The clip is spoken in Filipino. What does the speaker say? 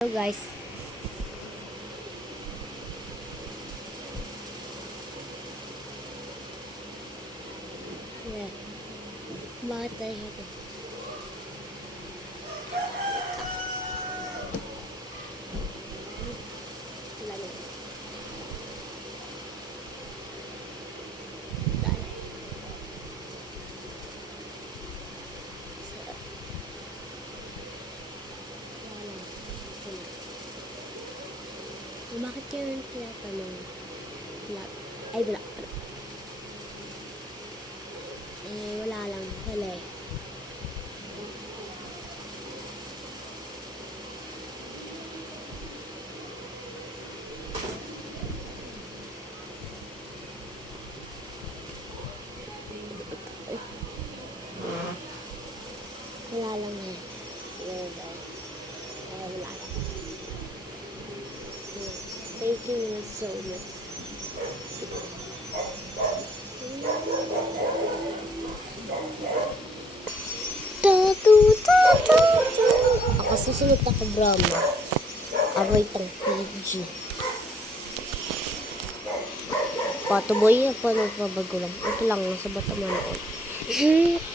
Hello guys. Yeah. Bakit tayo ito? Lamig. Dali. Bakit kayo rin tinatanong? Ay, wala. Wala lang. Wala eh. Wala lang eh. Wala lang. Thank you so much. Ako susunod ako Brahma. Avoid ang PG. Patuboy, paano pabago lang. Ito lang, nasa bata man ako.